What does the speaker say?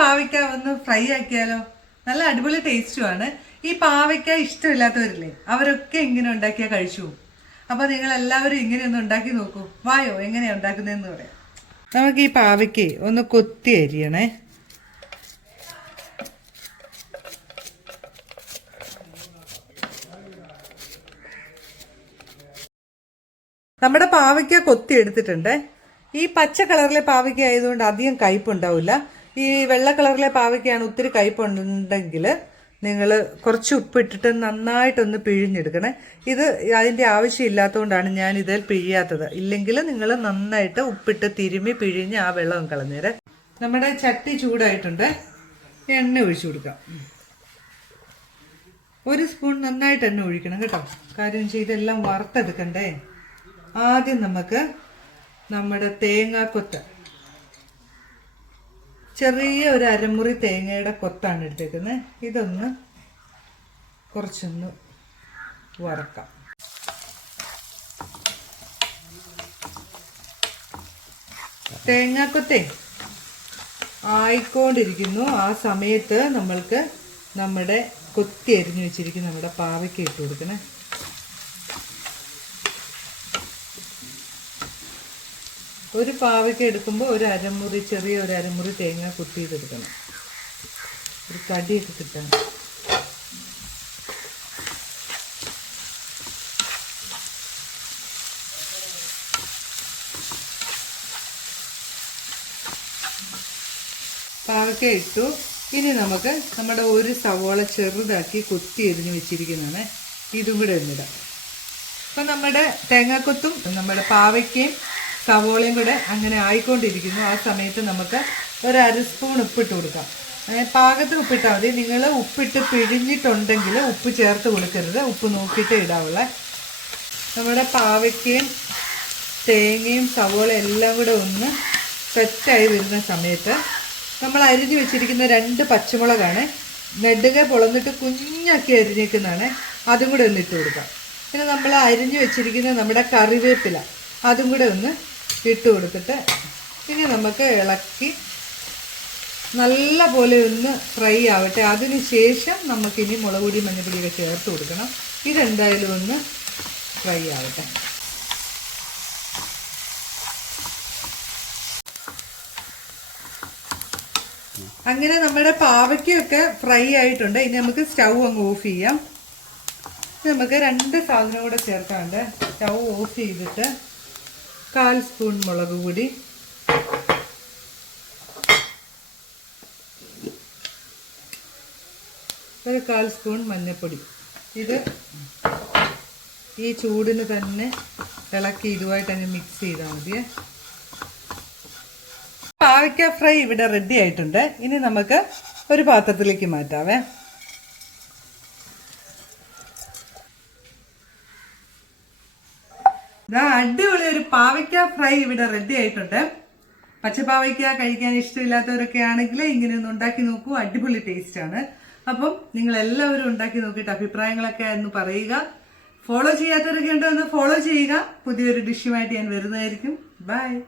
പാവയ്ക്ക ഒന്ന് ഫ്രൈ ആക്കിയാലോ? നല്ല അടിപൊളി ടേസ്റ്റുമാണ് ഈ പാവയ്ക്ക ഇഷ്ടമില്ലാത്തവരില്ലേ അവരൊക്കെ ഇങ്ങനെ ഉണ്ടാക്കിയാൽ കഴിച്ചു പോകും. അപ്പൊ നിങ്ങൾ എല്ലാവരും ഇങ്ങനെ ഒന്ന് ഉണ്ടാക്കി നോക്കൂ. വായോ എങ്ങനെയാ ഉണ്ടാക്കുന്നതെന്ന് പറയാം. നമുക്ക് ഈ പാവയ്ക്ക് ഒന്ന് കൊത്തി അരിയണേ. നമ്മുടെ പാവയ്ക്ക കൊത്തി എടുത്തിട്ടുണ്ട്. ഈ പച്ച കളറിലെ പാവയ്ക്ക ആയതുകൊണ്ട് അധികം കയ്പുണ്ടാവില്ല. ഈ വെള്ള കളറിലെ പാവയ്ക്കാണ് ഒത്തിരി കയ്പുണ്ടെങ്കിൽ നിങ്ങൾ കുറച്ച് ഉപ്പിട്ടിട്ട് നന്നായിട്ടൊന്ന് പിഴിഞ്ഞെടുക്കണേ. ഇത് അതിന്റെ ആവശ്യമില്ലാത്തതുകൊണ്ടാണ് ഞാൻ ഇതിൽ പിഴിയാത്തത്. ഇല്ലെങ്കിൽ നിങ്ങൾ നന്നായിട്ട് ഉപ്പിട്ട് തിരുമ്മി പിഴിഞ്ഞ് ആ വെള്ളം കളഞ്ഞേരെ. നമ്മുടെ ചട്ടി ചൂടായിട്ടുണ്ട്. എണ്ണ ഒഴിച്ചു കൊടുക്കാം. ഒരു സ്പൂൺ നന്നായിട്ട് എണ്ണ ഒഴിക്കണം കേട്ടോ. കാര്യം വെച്ചാൽ ഇതെല്ലാം വറുത്തെടുക്കണ്ടേ? ആദ്യം നമുക്ക് നമ്മുടെ തേങ്ങാക്കൊത്ത് ചെറിയ ഒരു അരമുറി തേങ്ങയുടെ കൊത്താണ് എടുത്തേക്കുന്നത് ഇതൊന്ന് കുറച്ചൊന്ന് വറക്കാം. തേങ്ങാക്കൊത്തേ ആയിക്കൊണ്ടിരിക്കുന്നു. ആ സമയത്ത് നമ്മൾക്ക് നമ്മുടെ കൊത്തി അരിഞ്ഞു വെച്ചിരിക്കുന്ന നമ്മുടെ പാവയ്ക്ക് ഇട്ട് കൊടുക്കണേ ഒരു പാവയ്ക്ക് എടുക്കുമ്പോൾ ഒരു അരമുറി ചെറിയ ഒരു അരമുറി തേങ്ങ കുത്തിയിട്ടെടുക്കണം. ഒരു കടിയൊക്കെ കിട്ടാൻ. പാവയ്ക്ക ഇട്ടു. ഇനി നമുക്ക് നമ്മുടെ ഒരു സവോള ചെറുതാക്കി കുത്തി എരിഞ്ഞ് വെച്ചിരിക്കുന്നതാണ്. ഇതും കൂടെ ഒന്നിടാം അപ്പം നമ്മുടെ തേങ്ങാക്കൊത്തും നമ്മുടെ പാവയ്ക്കയും സവോളയും കൂടെ അങ്ങനെ ആയിക്കൊണ്ടിരിക്കുന്നു. ആ സമയത്ത് നമുക്ക് ഒരു അര സ്പൂൺ ഉപ്പിട്ട് കൊടുക്കാം. പാകത്തിന് ഉപ്പിട്ടാൽ മതി. നിങ്ങൾ ഉപ്പിട്ട് പിഴിഞ്ഞിട്ടുണ്ടെങ്കിൽ ഉപ്പ് ചേർത്ത് കൊടുക്കരുത്. ഉപ്പ് നോക്കിയിട്ട് ഇടാവുള്ള. നമ്മുടെ പാവയ്ക്കയും തേങ്ങയും സവോള എല്ലാം കൂടെ ഒന്ന് സെറ്റായി വരുന്ന സമയത്ത് നമ്മൾ അരിഞ്ഞു വെച്ചിരിക്കുന്ന രണ്ട് പച്ചമുളകാണ്. നെടുക പൊളന്നിട്ട് കുഞ്ഞാക്കി അരിഞ്ഞേക്കുന്നതാണ്. അതും കൂടെ ഒന്ന് ഇട്ട് കൊടുക്കാം. പിന്നെ നമ്മൾ അരിഞ്ഞു വെച്ചിരിക്കുന്ന നമ്മുടെ കറിവേപ്പില അതും കൂടെ ഒന്ന് ഇട്ട് കൊടുത്തിട്ട് ഇനി നമുക്ക് ഇളക്കി നല്ല പോലെ ഒന്ന് ഫ്രൈ ആവട്ടെ. അതിന് ശേഷം നമുക്കിനി മുളക് പൊടി മഞ്ഞപ്പൊടിയൊക്കെ ചേർത്ത് കൊടുക്കണം. ഇതെന്തായാലും ഒന്ന് ഫ്രൈ ആവട്ടെ. അങ്ങനെ നമ്മുടെ പാവയ്ക്കൊക്കെ ഫ്രൈ ആയിട്ടുണ്ട്. ഇനി നമുക്ക് സ്റ്റൗ അങ്ങ് ഓഫ് ചെയ്യാം. നമുക്ക് രണ്ട് സാധനം കൂടെ ചേർക്കാണ്ട് സ്റ്റൗ ഓഫ് ചെയ്തിട്ട് കാൽ സ്പൂൺ മുളക് പൊടി. ഒരു കാൽ സ്പൂൺ മഞ്ഞൾപ്പൊടി ഇത് ഈ ചൂടിന് തന്നെ ഇളക്കി ഇതുമായിട്ട് അങ്ങ് മിക്സ് ചെയ്താൽ മതിയേ പാവയ്ക്ക ഫ്രൈ ഇവിടെ റെഡി ആയിട്ടുണ്ട്. ഇനി നമുക്ക് ഒരു പാത്രത്തിലേക്ക് മാറ്റാവേ. ഇതാ അടിപൊളി ഒരു പാവയ്ക്ക ഫ്രൈ ഇവിടെ റെഡി ആയിട്ടുണ്ട്. പച്ചപ്പാവയ്ക്ക കഴിക്കാൻ ഇഷ്ടമില്ലാത്തവരൊക്കെ ആണെങ്കിൽ ഇങ്ങനെ ഒന്ന് ഉണ്ടാക്കി നോക്കൂ. അടിപൊളി ടേസ്റ്റ് ആണ്. അപ്പം നിങ്ങൾ എല്ലാവരും ഉണ്ടാക്കി നോക്കിയിട്ട് അഭിപ്രായങ്ങളൊക്കെ ഒന്ന് പറയുക. ഫോളോ ചെയ്യാത്തവരൊക്കെ ഉണ്ടോ? ഒന്ന് ഫോളോ ചെയ്യുക. പുതിയൊരു ഡിഷുമായിട്ട് ഞാൻ വരുന്നതായിരിക്കും. ബൈ